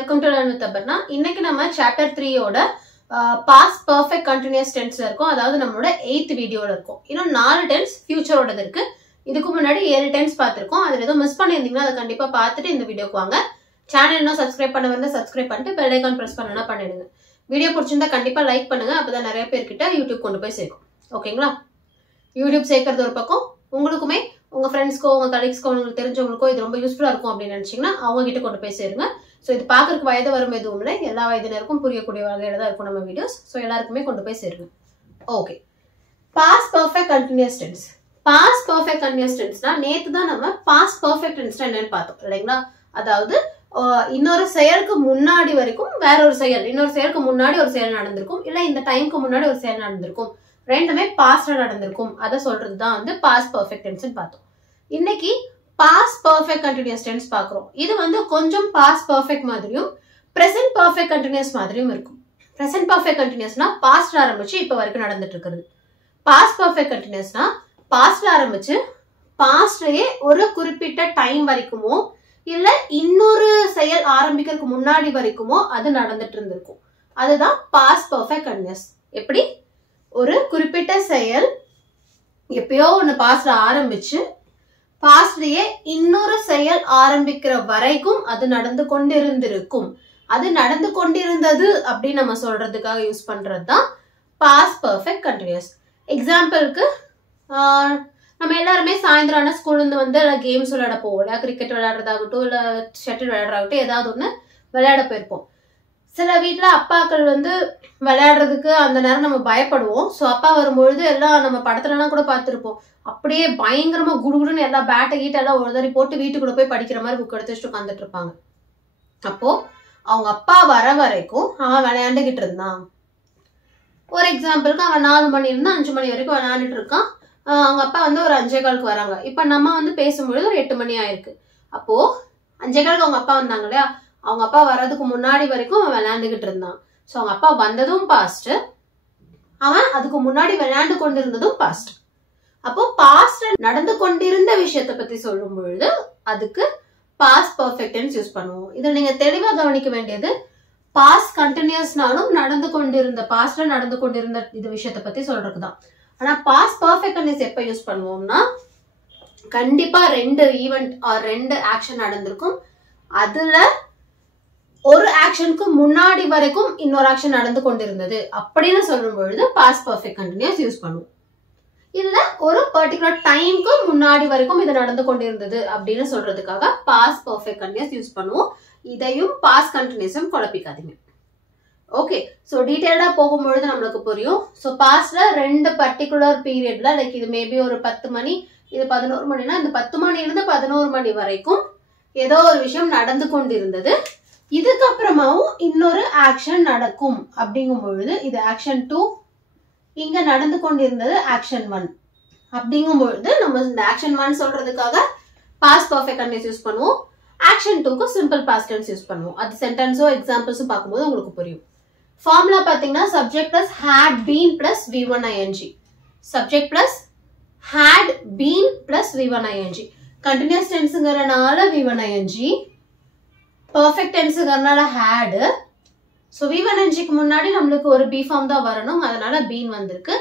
Welcome to Learn with Aparna. இன்னைக்கு நம்ம chapter 3 ஓட past perfect continuous tenseல இருக்கோம். அதாவது நம்மளோட 8th வீடியோல இருக்கோம். இன்னும் 4 tense futureோடது இருக்கு. இதுக்கு முன்னாடி 7 tense பார்த்திருக்கோம். அதுல ஏதோ மிஸ் பண்ணிருந்தீங்கன்னா அதை கண்டிப்பா பார்த்துட்டு இந்த வீடியோக்கு வாங்க. சேனல் இன்னும் சப்ஸ்கிரைப் பண்ண வந்து சப்ஸ்கிரைப் பண்ணிட்டு பெல் ஐகான் பிரஸ் பண்ணனா பண்ணிடுங்க. வீடியோ பிடிச்சிருந்தா கண்டிப்பா லைக் பண்ணுங்க. அப்பதான் நிறைய பேர்கிட்ட யூடியூப் கொண்டு போய் சேர்க்கும். ஓகேங்களா? யூடியூப் சேர்க்கறது ஒரு பக்கம், உங்களுக்குமே உங்க ஃப்ரெண்ட்ஸ்க்கோ உங்க கலீக்ஸ்க்கோ உங்களுக்கு தெரிஞ்சவங்களுக்கோ இது ரொம்ப யூஸ்ஃபுல்லா இருக்கும் அப்படின்னு நினைச்சீங்கன்னா அவங்க கிட்ட கொண்டு போய் சேருங்க. ஸோ இது பார்க்கறதுக்கு வயது வரும் எதுவும் இல்லை, எல்லா வயதினருக்கும் புரியக்கூடிய வகையில தான் இருக்கும் நம்ம வீடியோஸ். ஸோ எல்லாருக்குமே கொண்டு போய் சேருங்க. Okay, past perfect continuous tense. Past perfect continuous டென்ஸ்னா நேற்று தான் நம்ம பாஸ்ட் பர்ஃபெக்ட் டென்ஸ்னா என்னன்னு பார்த்தோம் இல்லைங்களா? அதாவது இன்னொரு செயலுக்கு முன்னாடி வரைக்கும் வேற ஒரு செயல், இன்னொரு செயலுக்கு முன்னாடி ஒரு செயல் நடந்திருக்கும், இல்ல இந்த டைமுக்கு முன்னாடி ஒரு செயல் நடந்திருக்கும், ரெண்டுமே பாஸ்ட்ல நடந்திருக்கும். அதை சொல்றதுதான் வந்து பாஸ்ட் பர்ஃபெக்ட் டென்ஸ்னு பார்த்தோம். இன்னைக்கு பாஸ்ட் பர்ஃபெக்ட் கண்டினியூஸ் டென்ஸ் பார்க்குறோம். இது வந்து கொஞ்சம் பாஸ்ட் பர்ஃபெக்ட் மாதிரியும் பிரசன்ட் பர்ஃபெக்ட் கண்டினியூஸ் மாதிரியும் இருக்கும். பிரசன்ட் பர்ஃபெக்ட் கண்டினியூஸ்னா பாஸ்ட்ல ஆரம்பிச்சு இப்ப வரைக்கும் நடந்துட்டு இருக்கிறது. பாஸ்ட் பர்ஃபெக்ட் கண்டினியூஸ்னா பாஸ்ட்ல ஆரம்பிச்சு பாஸ்ட்லயே ஒரு குறிப்பிட்ட டைம் வரைக்குமோ இல்ல இன்னொரு செயல் ஆரம்பிக்கிறதுக்கு முன்னாடி வரைக்குமோ அது நடந்துட்டு இருந்திருக்கும். அதுதான் பாஸ்ட் பர்ஃபெக்ட் கண்டினியூஸ். எப்படி? ஒரு குறிப்பிட்ட செயல் எப்பயோ ஒண்ணு பாஸ்ட்ல ஆரம்பிச்சு பாஸ்ட்லயே இன்னொரு செயல் ஆரம்பிக்கிற வரைக்கும் அது நடந்து கொண்டிருந்திருக்கும். அது நடந்து கொண்டிருந்தது அப்படின்னு நம்ம சொல்றதுக்காக யூஸ் பண்றதுதான் பாஸ்ட் பர்ஃபெக்ட் கண்டினியூஸ். எக்ஸாம்பிளுக்கு நம்ம எல்லாருமே சாயந்தரம் ஆனா ஸ்கூல்ல இருந்து வந்து கேம்ஸ் விளையாட போவோம் இல்லையா? கிரிக்கெட் விளையாடுறதாகட்டும் இல்ல ஷட்டில் விளையாடுறதாகட்டும் ஏதாவது ஒண்ணு விளையாட போயிருப்போம். சில வீட்டுல அப்பாக்கள் வந்து விளையாடுறதுக்கு அந்த நேரம் நம்ம பயப்படுவோம். ஸோ அப்பா வரும்பொழுது எல்லாம் நம்ம படத்துலலாம் கூட பார்த்துருப்போம், அப்படியே பயங்கரமா குடுகுடுன்னு எல்லா பேட்டை கீட்ட எல்லாம் ஒரு தடவை போட்டு வீட்டுக்குள்ள போய் படிக்கிற மாதிரி புக் எடுத்து வச்சுட்டு உட்காந்துட்டு இருப்பாங்க. அப்போ அவங்க அப்பா வர வரைக்கும் அவன் விளையாண்டுகிட்டு இருந்தான். ஒரு எக்ஸாம்பிளுக்கு அவன் 4 மணி இருந்து 5 மணி வரைக்கும் விளையாண்டுட்டு இருக்கான். அவங்க அப்பா வந்து ஒரு 5:15 வராங்க. இப்ப நம்ம வந்து பேசும்பொழுது ஒரு 8 மணி ஆயிருக்கு. அப்போ 5:15 அவங்க அப்பா வந்தாங்க இல்லையா? அவங்க அப்பா வர்றதுக்கு முன்னாடி வரைக்கும் அவன் விளையாண்டுகிட்டு இருந்தான். ஸோ அவங்க அப்பா வந்ததும் பாஸ்ட், அவன் அதுக்கு முன்னாடி விளையாண்டு கொண்டிருந்ததும் பாஸ்ட். அப்போ பாஸ்ட் நடந்து கொண்டிருந்த விஷயத்தை பத்தி சொல்லும் பொழுது அதுக்கு பாஸ்ட் பர்ஃபெக்ட் டென்ஸ் யூஸ் பண்ணுவோம். இதை நீங்க தெளிவா கவனிக்க வேண்டியது, பாஸ்ட் கண்டினியூஸ்னாலும் நடந்து கொண்டிருந்த பாஸ்ட்ல நடந்து கொண்டிருந்த இது விஷயத்தை பத்தி சொல்றதுதான். ஆனா பாஸ்ட் பர்ஃபெக்ட் டென்ஸ் எப்ப யூஸ் பண்ணுவோம்னா கண்டிப்பா 2 ஈவெண்ட் ஆர் 2 ஆக்ஷன் நடந்திருக்கும். அதுல ஒரு ஆக்ஷனுக்கு முன்னாடி வரைக்கும் இன்னொரு ஆக்ஷன் நடந்து கொண்டிருந்தது அப்படின்னு சொல்லும் பொழுது பாஸ்ட் பர்ஃபெக்ட் கண்டினியூஸ் யூஸ் பண்ணுவோம். இல்ல ஒரு பர்டிகுலர் டைம்க்கு முன்னாடி வரைக்கும் இது நடந்து கொண்டிருந்தது அப்படின்னு சொல்றதுக்காக பாஸ்ட் பர்ஃபெக்ட் கண்டினியூஸ் யூஸ் பண்ணுவோம். இதையும் பாஸ்ட் கண்டினியூஸும் குழப்பிக்காதீங்க. ஓகே, ஸோ டீடைல்டா போகும்பொழுது நம்மளுக்கு புரியும். ஸோ பாஸ்ட்ல 2 பர்டிகுலர் பீரியட்ல லைக் இது மேபி ஒரு 10 மணி, இது 11 மணினா இந்த 10 மணிலிருந்து 11 மணி வரைக்கும் ஏதோ ஒரு விஷயம் நடந்து கொண்டிருந்தது. இதுக்கப்புறமாவும் இன்னொரு ஆக்ஷன் நடக்கும் அப்படிங்கும் பொழுது இது ஆக்ஷன் 2, இங்க நடந்து கொண்டிருந்தது ஆக்ஷன் 1 அப்படிங்கும் பொழுது நம்ம இந்த ஆக்ஷன் 1 சொல்றதுக்காக பாஸ்ட் பர்ஃபெக்ட் கண்டினியூஸ் யூஸ் பண்ணுவோம். ஆக்ஷன் 2க்கு சிம்பிள் பாஸ்ட் டென்ஸ் யூஸ் பண்ணுவோம். அது சென்டென்ஸோ எக்ஸாம்பிள்ஸும் பார்க்கும்போது உங்களுக்கு புரியும். ஃபார்முலா பாத்தீங்கன்னா subject plus had been plus v1 ing. Subject plus had been plus v1 ing. Continuous டென்ஸ்ங்கறனால v1 ing, பர்ஃபெக்ட் டென்ஸ்ங்கறனால had. ஸோ v1 ingக்கு முன்னாடி நம்மளுக்கு ஒரு பி ஃபார்ம் தான் வரணும், அதனால பீன் வந்திருக்கு.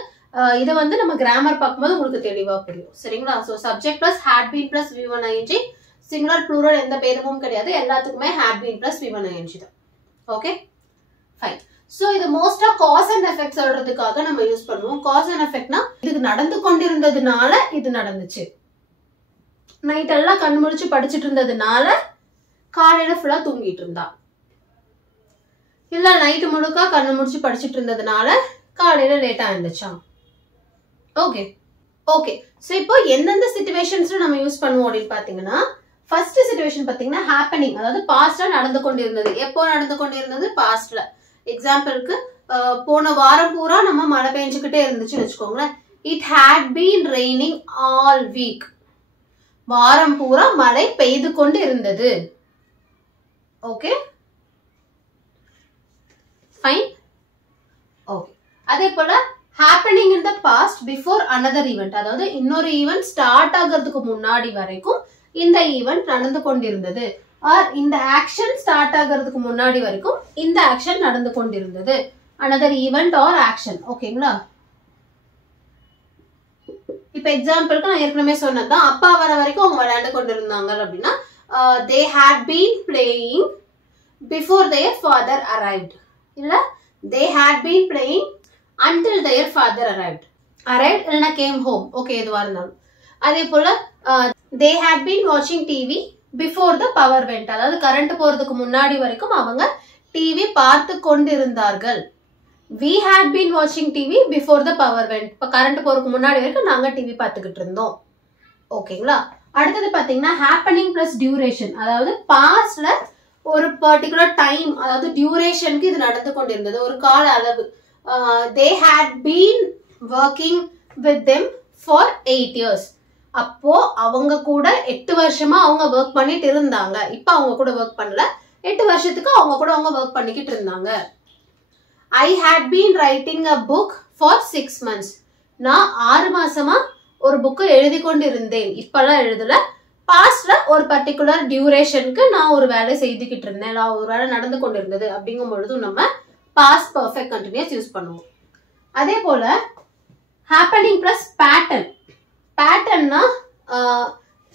இதை வந்து நம்ம கிராமர் பார்க்கும்போது உங்களுக்கு தெளிவா புரியும். சரிங்களா? So subject plus had been plus v1 ing, singular plural எந்த பேதமும் கிடையாது, எல்லாத்துக்குமே had been plus v1 ing தான். Okay fine. ஸோ இது மோஸ்டா காஸ் அண்ட் எஃபெக்ட் சொல்றதுக்காக நம்ம யூஸ் பண்ணுவோம். காஸ் அண்ட் எஃபெக்ட்னா இது நடந்து கொண்டிருந்ததுனால இது நடந்துச்சு. நைட் எல்லாம் கண் முழிச்சு படிச்சுட்டு இருந்ததுனால காலையில ஃபுல்லா தூங்கிட்டு இருந்தா, இல்ல நைட்டு முழுக்க கண்ணு முடிச்சு படிச்சுட்டு இருந்ததுனால காலையில லேட்டா இருந்துச்சான். Okay okay. ஸோ இப்போ எந்தெந்த சிச்சுவேஷன்ஸ்ல நம்ம யூஸ் பண்ணுவோம் அப்படின்னு பாத்தீங்கன்னா, ஃபர்ஸ்ட் சிச்சுவேஷன் பாத்தீங்கன்னா ஹேப்பனிங், அதாவது பாஸ்ட்ல நடந்து கொண்டிருந்தது. எப்போ நடந்து கொண்டிருந்தது? பாஸ்ட்ல. எக்ஸாம்பிளுக்கு போன வாரம் பூரா நம்ம மழை பெஞ்சுக்கிட்டே இருந்துச்சுன்னு வச்சுக்கோங்களேன். It had been raining all week. வாரம் பூரா மழை பெய்து கொண்டு இருந்தது. Okay fine. ஓகே, அதே போல happening in the past before another event, அதாவது இன்னொரு ஈவென்ட் ஸ்டார்ட் ஆகிறதுக்கு முன்னாடி வரைக்கும் இந்த ஈவென்ட் நடந்து கொண்டிருந்தது. ஆர் இந்த ஆக்ஷன் ஸ்டார்ட் ஆகிறதுக்கு முன்னாடி வரைக்கும் இந்த ஆக்ஷன் நடந்து கொண்டிருந்தது. another event or action. ஓகேங்களா? இப்ப எக்ஸாம்பிளுக்கு நான் ஏற்கனவே சொன்னதுதான், அப்பா வர வரைக்கும் அவங்க விளையாண்டு கொண்டிருந்தாங்க அப்படின்னா they had been playing before their father arrived. இல்ல they had been playing until their father arrived இல்லைன்னா came home. ஓகே, எதுவா இருந்தாலும். அதே போல they had been watching TV before the power went. அதாவது கரண்ட் போறதுக்கு முன்னாடி வரைக்கும் அவங்க டிவி பார்த்து கொண்டிருந்தார்கள். we had been watching TV before the power went. இப்ப கரண்ட் போறதுக்கு முன்னாடி வரைக்கும் நாங்க டிவி பார்த்துக்கிட்டு இருந்தோம். ஓகேங்களா? அடுத்தது பாத்தீங்கன்னா happening plus duration. அதாவது பாஸ்ட்ல ஒரு பர்டிகுலர் டைம், அதாவது டியூரேஷனுக்கு இது நடந்து கொண்டிருந்தது, ஒரு கால அளவு. they had been working with them for 8 years. அப்போ அவங்க கூட 8 வருஷமா அவங்க ஒர்க் பண்ணிட்டு இருந்தாங்க. இப்ப அவங்க கூட ஒர்க் பண்ணல, 8 வருஷத்துக்கு அவங்க கூட அவங்க ஒர்க் பண்ணிக்கிட்டு இருந்தாங்க. I had been writing a book for 6 months. நான் 6 மாசமா ஒரு புக்கை எழுதி கொண்டு இருந்தேன். இப்பெல்லாம் எழுதல, பாஸ்ட்ல ஒரு பர்டிகுலர் டியூரேஷனுக்கு நான் ஒரு வேலை செய்துக்கிட்டு இருந்தேன், நான் ஒரு வேலை நடந்து கொண்டு இருந்தது அப்படிங்கும் பொழுதும் நம்ம பாஸ்ட் பர்ஃபெக்ட் கண்டினியூஸ் யூஸ் பண்ணுவோம். அதே போல ஹேப்பனிங் பிளஸ் பேட்டர்ன். பேட்டர்ன்னா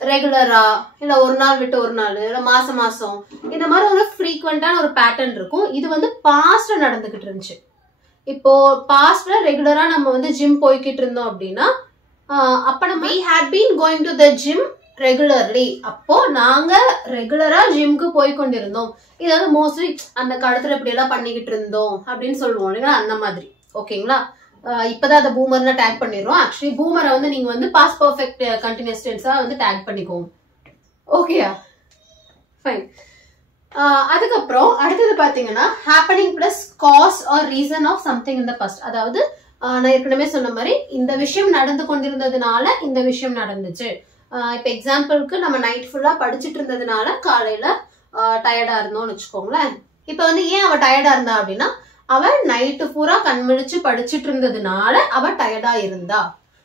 ரெகுலரா, இல்ல ஒரு நாள் விட்டு ஒரு நாள், இல்ல மாசம் மாசம், இந்த மாதிரி ஒரு ஃப்ரீக்வெண்டான ஒரு பேட்டர்ன் இருக்கும். இது வந்து பாஸ்ட்ல நடந்துகிட்டு இருந்துச்சு. இப்போ பாஸ்ட்ல ரெகுலரா நம்ம வந்து ஜிம் போய்கிட்டு இருந்தோம் அப்படின்னா, அப்ப நம்ம we had been going to the gym regularly. அப்போ நாங்க ரெகுலரா ஜிம்க்கு போய் கொண்டிருந்தோம். இது வந்து மோஸ்ட்லி அந்த காலத்துல இப்படி எல்லாம் பண்ணிக்கிட்டு இருந்தோம் அப்படின்னு சொல்லுவோம் இல்லைங்களா, அந்த மாதிரி. ஓகேங்களா? இப்பதான் அதை பூமர்ல டேக் பண்ணிடுறோம். ஆக்சுவலி பூமரை வந்து நீங்க வந்து பாஸ்ட் பர்ஃபெக்ட் கண்டினியூஸ் டென்ஸா வந்து டேக் பண்ணிக்கோங்க. ஓகேயா? ஃபைன். அதுக்கப்புறம் அடுத்தது பாத்தீங்கன்னா happening plus cause or reason of something in the past. அதாவது நான் ஏற்கனவே சொன்ன மாதிரி இந்த விஷயம் நடந்து கொண்டிருந்ததுனால இந்த விஷயம் நடந்துச்சு. இப்ப எக்ஸாம்பிளுக்கு நம்ம நைட் ஃபுல்லா படிச்சுட்டு இருந்ததுனால காலையில டயர்டா இருந்தோம்னு வச்சுக்கோங்களேன். இப்ப வந்து ஏன் அவ டயர்டா இருந்தா அப்படின்னா, அவ நைட்டு பூரா கண்மிழிச்சு படிச்சுட்டு இருந்ததுனால அவ டயர்டா இருந்தா.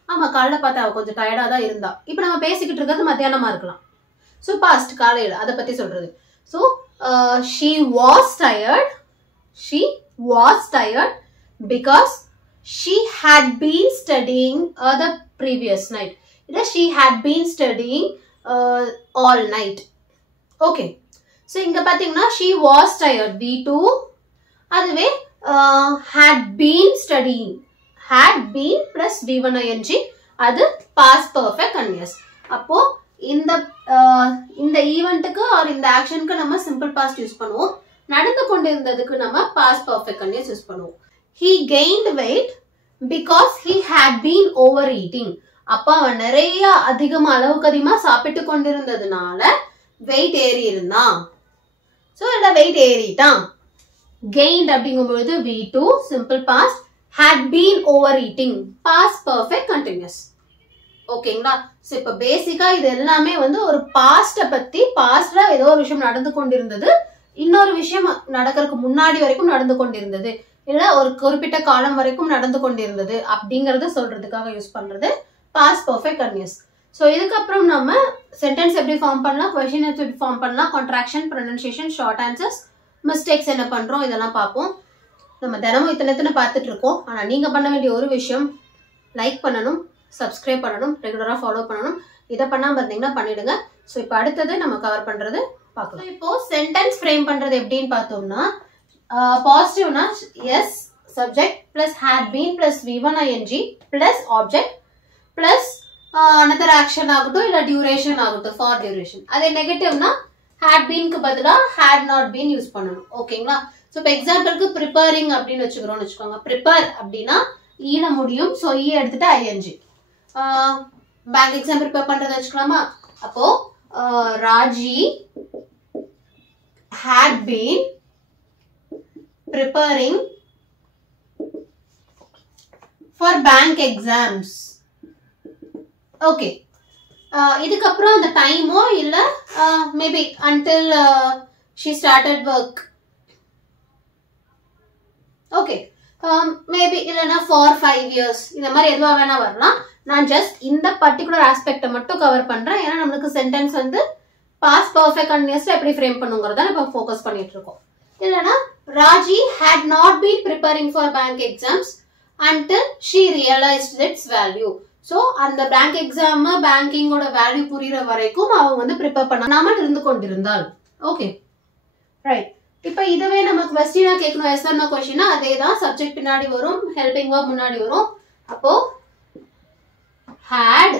ஆமா, காலைல பார்த்தா அவ கொஞ்சம் டயர்டா தான் இருந்தா. இப்ப நம்ம பேசிக்கிட்டு இருக்கிறது மத்தியானமா இருக்கலாம். சோ பாஸ்ட் காலையில அதை பத்தி சொல்றது. So she was tired. She was tired because she had been studying the previous night. Illa she had been studying all night. Okay. So inga pathina she was tired. V2. அதுவே had been studying. Had been plus V1 ing. அது past perfect continuous. அப்போ இந்த ஈவென்ட்டுக்கு R இந்த ஆக்ஷனுக்கு நம்ம simple past use பண்ணுவோம். நடந்து கொண்டிருந்ததுக்கு நம்ம past perfect continuous use பண்ணுவோம். He gained weight because he had been overeating. அப்ப அவன் நிறைய அளவுக்கு அதிகமா சாப்பிட்டு கொண்டிருந்ததுனால வெயிட் ஏறி இருந்தான். சோ இல்ல வெயிட் ஏறிட்டான். gained அப்படிங்கும்போது V2 simple past, had been overeating past perfect continuous. ஓகேங்களா? சோ இப்ப பேசிக்கா இது எல்லாமே வந்து ஒரு பாஸ்ட பத்தி, பாஸ்ட்ல ஏதோ ஒரு விஷயம் நடந்து கொண்டிருந்தது, இன்னொரு விஷயம் நடக்கிறதுக்கு முன்னாடி வரைக்கும் நடந்து கொண்டிருந்தது, இல்ல ஒரு குறிப்பிட்ட காலம் வரைக்கும் நடந்து கொண்டிருந்தது அப்படிங்கறத சொல்றதுக்காக யூஸ் பண்றது பாஸ்ட் பர்ஃபெக்ட் கண்டினியூஸ். சோ இதுக்கப்புறம் நம்ம சென்டென்ஸ் எப்படி ஃபார்ம் பண்ணலாம், क्वेश्चन எப்படி ஃபார்ம் பண்ணலாம், contraction, pronunciation, short answers, mistakes என்ன பண்றோம், இதெல்லாம் பார்ப்போம். நம்ம தினமும் இத்தனை பார்த்துட்டு இருக்கோம். ஆனா நீங்க பண்ண வேண்டிய ஒரு விஷயம், லைக் பண்ணணும், சப்ஸ்கிரைப் பண்ணணும், ரெகுலரா ஃபாலோ பண்ணணும். இதை பண்ணாம இருந்தீங்கன்னா பண்ணிடுங்க. ஸோ இப்போ அடுத்தது நம்ம கவர் பண்றது பார்க்கலாம். இப்போ சென்டென்ஸ் ஃப்ரேம் பண்றது எப்படின்னு பார்த்தோம்னா, பாசிட்டிவ்னா S subject plus had been plus V1 ing plus object plus another action ஆகட்டும் இல்ல டியூரேஷன் ஆகட்டும், ஃபார் டியூரேஷன். அதே நெகட்டிவ்னா had beenக்கு பதிலா had not been யூஸ் பண்ணணும். ஓகேங்களா? ஸோ இப்போ எக்ஸாம்பிளுக்கு ப்ரிப்பேரிங் அப்படின்னு வச்சுக்கிறோம்னு வச்சுக்கோங்க. ப்ரிப்பேர் அப்படின்னா ஈல முடியும். ஸோ ஈ எடுத்துட்டு ஐஎன்ஜி. பேங்க் எக்ஸாம் ப்ரிப்பேர் பண்றதை வச்சுக்கலாமா? அப்போ Raji had been preparing for bank exams. Okay. இதுக்கப்புறம் அந்த டைமோ இல்ல maybe until she started work. Okay. Maybe இல்லைன்னா ஃபார் 5 years, இந்த மாதிரி எதுவா வேணா வரலாம். நான் ஜஸ்ட் இந்த பர்டிகுலர் ஆஸ்பெக்டை மட்டும் கவர் பண்றேன். ஏன்னா நம்மளுக்கு சென்டென்ஸ் வந்து பாஸ்ட் பர்ஃபெக்ட் கண்டினியூஸ்ல எப்படி ஃப்ரேம் பண்ணுங்கறத நம்ம ஃபோக்கஸ் பண்ணிட்டு இருக்கோம். இல்லனா Raji had not been preparing for bank exams until she realized its value. So அந்த பேங்க் எக்ஸாம் பேங்கிங்கோட வேல்யூ புரியற வரைக்கும் அவங்க வந்து ப்ரிப்பேர் பண்ணாம இருந்து கொண்டிருந்தாள். Okay right. இப்போ இதுவே நம்ம क्वेश्चनா கேட்கணும் எஸ் ஆர் நோ क्वेश्चनனா அதேதான். சப்ஜெக்ட் பின்னாடி வரும், ஹெல்பிங் வெர்ப் முன்னாடி வரும். அப்போ had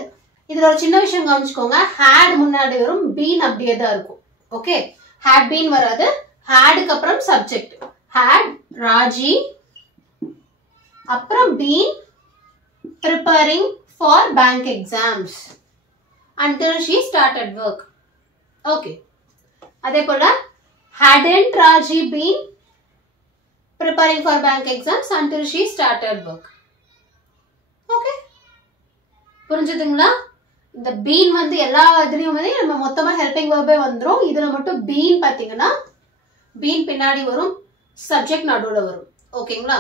இதுல ஒரு சின்ன விஷயம் கவனிச்சுக்கோங்க. had முன்னாடி வரும், been அப்படியே தான் இருக்கும். ஓகே had been வராது. had க்கு அப்புறம் சப்ஜெக்ட். had Raji அப்புறம் been preparing for bank exams until she started work. Okay. அதே போல hadn't Raji been preparing for bank exams until she started work. Okay. புரிஞ்சுதுங்களா? இந்த been வந்து எல்லா இதுலயும் வந்து நம்ம மொத்தமா ஹெல்பிங் வெர்பே வந்துரும். இதுல மட்டும் been பாத்தீங்கன்னா been பின்னாடி வரும், சப்ஜெக்ட் நடுவுல வரும். ஓகேங்களா?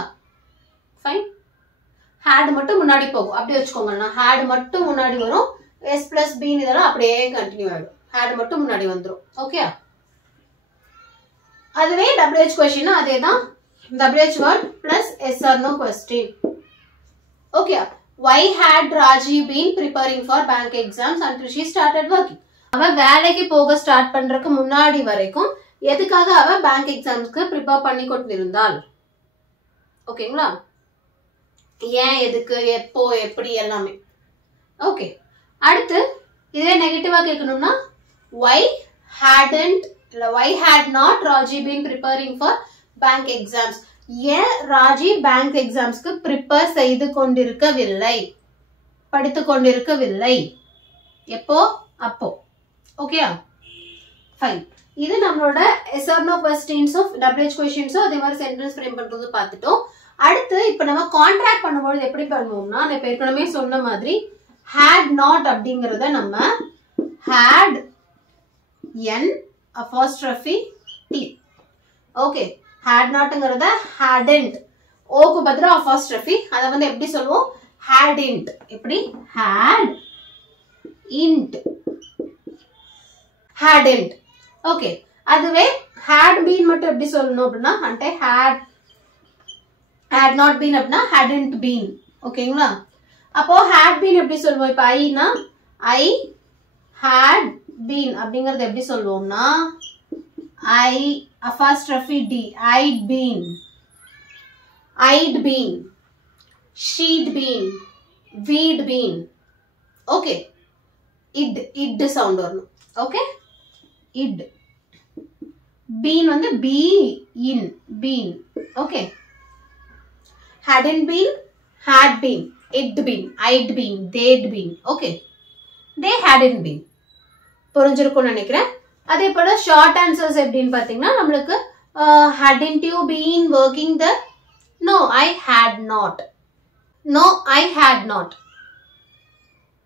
ஃபைன். had மட்டும் முன்னாடி போகும். அப்படி வச்சுக்கோங்க. நான் had மட்டும் முன்னாடி வரும். s plus been இதெல்லாம் அப்படியே கண்டினியூ ஆயிடும். had மட்டும் முன்னாடி வந்துரும். ஓகே? அதுவே WH क्वेश्चन அதேதான். WH word plus yes or no question. Okay? Why had Raji been preparing for bank exams until she started working? அவ வேலைக்கு போக ஸ்டார்ட் பண்றதுக்கு முன்னாடி வரைக்கும் எதுக்காக அவ பேங்க் எக்ஸாம்ஸ்க்கு ப்ரிப்பேர் பண்ணி கொண்டிருந்தாள்? ஓகேங்களா? ஏன், எதுக்கு, எப்போ, எப்படி எல்லாமே. ஓகே. அடுத்து இதே நெகட்டிவா கேட்கணும்னா why hadn't இல்ல why had not Raji been preparing for bank exams? ஏன் ராஜி பேங்க் எக்ஸாம்ஸ்க்கு ப்ரிப்பேர் செய்து கொண்டிருக்கவில்லை, படித்து கொண்டிருக்கவில்லை? எப்போ? அப்போ. Okay fine. இது நம்மளோட எஸ் ஆர் நோ क्वेश्चंसோ WH क्वेश्चंसோ அதே மாதிரி சென்டென்ஸ் ஃப்ரேம் பண்றது பார்த்துட்டோம். அடுத்து இப்ப நம்ம கான்ட்ராக்ட் பண்ணும்போது எப்படி பண்ணுவோம்னா நான் ஏற்கனவே சொன்ன மாதிரி had not அப்படிங்கறத நம்ம had n apostrophe t. Okay. had notங்கறத hadn't ஓக்கு பதிலா apostrophe அத வந்து எப்படி சொல்லுவோம்? hadn't. எப்படி? had int hadn't. ஓகே. அதுவே had been மட்டும் எப்படி சொல்லணும் அப்படின்னா అంటే had not been அப்படின்னா hadn't been. ஓகேங்களா? அப்போ had been எப்படி சொல்லுவோம்? இப்ப I னா I had been அப்படிங்கறது எப்படி சொல்லுவோம்னா I apostrophe D. I'd been, she'd been, we'd been. Okay. id sound வரணும். Okay. id. been வந்து be in, been. Okay. hadn't been, had been, it'd been, I'd been, they'd been. Okay. they hadn't been. புரிஞ்சிருக்கும்னு நினைக்கிறேன். அதே போல short answers எப்படின்னு பாத்தீங்கன்னா நம்மளுக்கு hadn't you been working there? No, I had not. No, I had not.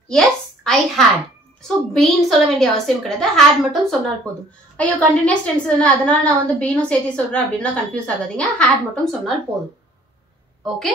Yes, I had. So been சொல்ல வேண்டிய அவசியம் கிடையாது. had மட்டும் சொன்னால் போதும். ஐயோ கண்டினியூஸ் டென்ஸ் அதனால நான் வந்து beenும் சேர்த்து சொல்றேன் அப்படின்னா கன்ஃபியூஸ் ஆகாதீங்க. had மட்டும் சொன்னால் போதும். ஓகே?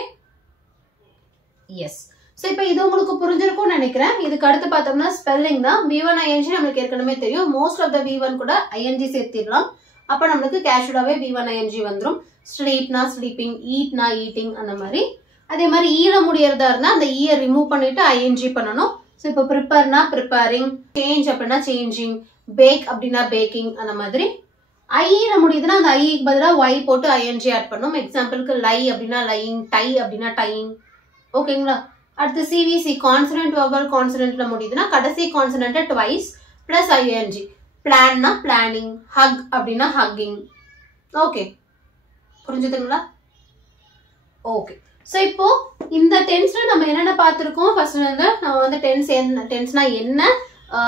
எஸ். சோ இப்போ இது உங்களுக்கு புரிஞ்சிருக்கும்னு நினைக்கிறேன். இதுக்கு அடுத்து பார்த்தோம்னா ஸ்பெல்லிங் தான். V1 ing நமக்கு ஏற்கனவே தெரியும். மோஸ்ட் ஆஃப் த V1 கூட ing சேர்த்திடலாம். அப்ப நமக்கு கேஷுவலாவே V1 ing வந்துரும். ஸ்லீப்னா ஸ்லீப்பிங், ஈட்னா ஈட்டிங் அந்த மாதிரி. அதே மாதிரி ஈல முடியறதா இருந்தா அந்த ஈயை ரிமூவ் பண்ணிட்டு ing பண்ணணும். சோ இப்போ ப்ரிப்பேர்னா ப்ரிப்பேரிங், சேஞ்ச் அப்படின்னா சேஞ்சிங், பேக் அப்படின்னா பேக்கிங் அந்த மாதிரி. ஐல முடியுதுன்னா அந்த ஐக்கு பதிலா y போட்டு ing ஆட் பண்ணும். எக்ஸாம்பிளுக்கு லை அப்படின்னா லையிங், டை அப்படின்னா டையிங். ஓகேங்களா? அடுத்து CVC கான்சனன்ட் வெர்பல் கான்சனன்ட்ல முடியுதுன்னா கடைசி கான்சனன்ட் ட்வைஸ் பிளஸ் ing. பிளான்னா பிளானிங், ஹக் அப்படின்னா ஹக்கிங். ஓகே புரிஞ்சுதுங்களா? ஓகே. சோ இப்போ இந்த டென்ஸ்ல நம்ம என்னென்ன பார்த்திருக்கோம்? ஃபர்ஸ்ட் வந்து நம்ம வந்து டென்ஸ்னா என்ன,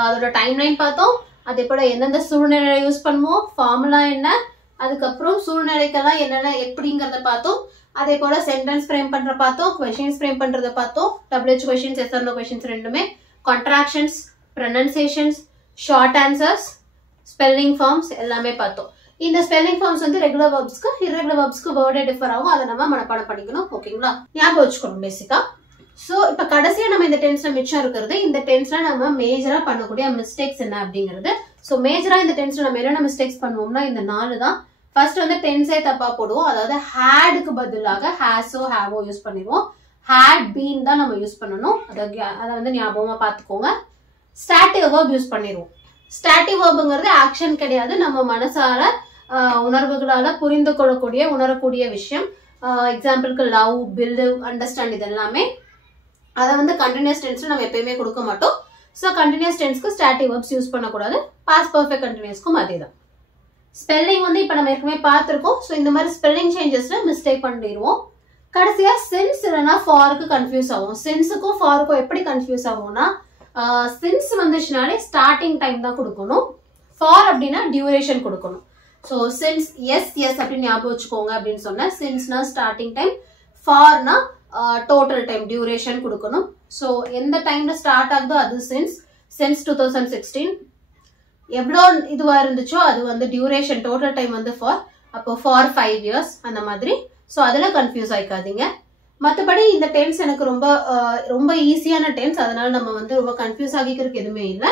அதோட டைம்லைன் பார்த்தோம். அதே போல எந்தெந்த சூழ்நிலை யூஸ் பண்ணுவோம், ஃபார்முலா என்ன, அதுக்கப்புறம் சூழ்நிலைக்கெல்லாம் என்னென்ன எப்படிங்கறத பார்த்தோம். அதே போல சென்டென்ஸ் ஃப்ரேம் பண்ற பார்த்தோம், क्वेश्चंस ஃப்ரேம் பண்றத பார்த்தோம். WH questions yes or no questions ரெண்டுமே, contractions, pronunciations, short answers, spelling forms எல்லாமே பார்த்தோம். இந்த ஸ்பெல்லிங் ஃபார்ம்ஸ் வந்து ரெகுலர் வெர்ப்ஸ்க்கு இர்ரெகுலர் வெர்ப்ஸ்க்கு வேர்டே டிஃபர் ஆகும். அதை நம்ம மனப்பாடம் பண்ணிக்கணும். ஓகேங்களா? ஞாபகம் வச்சுக்கணும் பேசிக்கா. ஸோ இப்போ கடைசியா நம்ம இந்த டென்ஸ்ல மிச்சம் இருக்கிறது, இந்த டென்ஸ்ல நம்ம மேஜரா பண்ணக்கூடிய மிஸ்டேக்ஸ் என்ன அப்படிங்கிறது. ஸோ மேஜரா இந்த டென்ஸ்ல நம்ம என்னென்ன மிஸ்டேக்ஸ் பண்ணுவோம்னா இந்த 4 தான். ஃபர்ஸ்ட் வந்து டென்ஸே தப்பா போடுவோம். அதாவது ஹேடுக்கு பதிலாக ஹேஸோ ஹேவோ யூஸ் பண்ணிடுவோம். ஹேட் பீன் தான் நம்ம யூஸ் பண்ணணும். அதை வந்து ஞாபகமா பார்த்துக்கோங்க. ஸ்டாட்டிவ் வேர்ப் யூஸ் பண்ணிடுவோம். ஸ்டாட்டிவ் வேர்புங்கிறது ஆக்ஷன் கிடையாது, நம்ம மனசார உணர்வுகளால புரிந்து கொள்ளக்கூடிய உணரக்கூடிய விஷயம். எக்ஸாம்பிளுக்கு லவ், பில்டு, அண்டர்ஸ்டாண்ட் இது எல்லாமே. அதை வந்து கண்டினியூஸ் டென்ஸ்ல நம்ம எப்பயுமே கொடுக்க மாட்டோம். ஸோ கண்டினியூஸ் டென்ஸ்க்கு ஸ்டாட்டிவ் வேர்ப்ஸ் யூஸ் பண்ணக்கூடாது. பாஸ்ட் பர்ஃபெக்ட் கண்டினியூஸ்க்கும் அதே தான். ஸ்பெல்லிங் வந்து இப்போ நம்ம ஏற்கனவே பார்த்துருக்கோம். ஸோ இந்த மாதிரி ஸ்பெல்லிங் சேஞ்சஸ்ல மிஸ்டேக் பண்ணிடுவோம். கடைசியா சென்ஸ் இல்லைன்னா ஃபாருக்கு கன்ஃபியூஸ் ஆகும். சென்ஸுக்கும் ஃபாருக்கும் எப்படி கன்ஃபியூஸ் ஆகும்னா, சென்ஸ் வந்துச்சுனாலே ஸ்டார்டிங் டைம் தான் கொடுக்கணும். ஃபார் அப்படின்னா டியூரேஷன் கொடுக்கணும். ஸோ சென்ஸ் எஸ் அப்படின்னு ஞாபகம் வச்சுக்கோங்க அப்படின்னு சொன்னேன். சென்ஸ்னா ஸ்டார்டிங் டைம், ஃபார்னா டோட்டல் டைம் டியூரேஷன் கொடுக்கணும். ஸோ எந்த டைம்ல ஸ்டார்ட் ஆகுதோ அது சென்ஸ். சென்ஸ் 2016 எவ்வளோ இதுவா இருந்துச்சோ அது வந்து டியூரேஷன், டோட்டல் டைம் வந்து ஃபார். அப்போ ஃபார் 5 years அந்த மாதிரி. ஸோ அதில் கன்ஃபியூஸ் ஆயிக்காதீங்க. மற்றபடி இந்த டென்ஸ் எனக்கு ரொம்ப ஈஸியான டென்ஸ், அதனால நம்ம வந்து ரொம்ப கன்ஃபியூஸ் ஆகிக்கிறதுக்கு எதுவுமே இல்லை.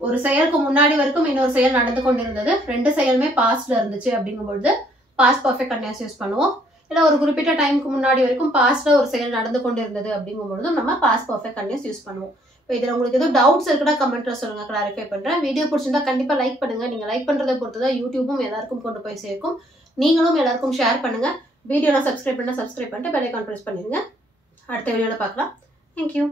ஒரு செயலுக்கு முன்னாடி வரைக்கும் இன்னொரு செயல் நடந்து கொண்டிருந்தது, 2 செயலுமே பாஸ்ட்ல இருந்துச்சு அப்படிங்கும்பொழுது பாஸ்ட் பர்ஃபெக்ட் கண்டினியூஸ் யூஸ் பண்ணுவோம். இல்லை ஒரு குறிப்பிட்ட டைமுக்கு முன்னாடி வரைக்கும் பாஸ்ட்ல ஒரு செயல் நடந்து கொண்டிருந்தது அப்படிங்கும்பொழுது நம்ம பாஸ்ட் பர்ஃபெக்ட் கண்டினியூஸ் யூஸ் பண்ணுவோம். இப்போ இதில் உங்களுக்கு எதுவும் டவுட்ஸ் இருக்குன்னா கமெண்ட்ல சொல்லுங்க, கிளாரிஃபை பண்றேன். வீடியோ பிடிச்சிருந்தா கண்டிப்பா லைக் பண்ணுங்க. நீங்க லைக் பண்றதை பொறுத்து தான் யூடியூபும் எல்லாருக்கும் கொண்டு போய் சேர்க்கும். நீங்களும் எல்லாருக்கும் ஷேர் பண்ணுங்க. வீடியோலாம் சப்ஸ்கிரைப் பண்ணிட்டு பெல் ஐகான் பிரஸ் பண்ணிடுங்க. அடுத்த வீடியோல பார்க்கலாம். தேங்க்யூ.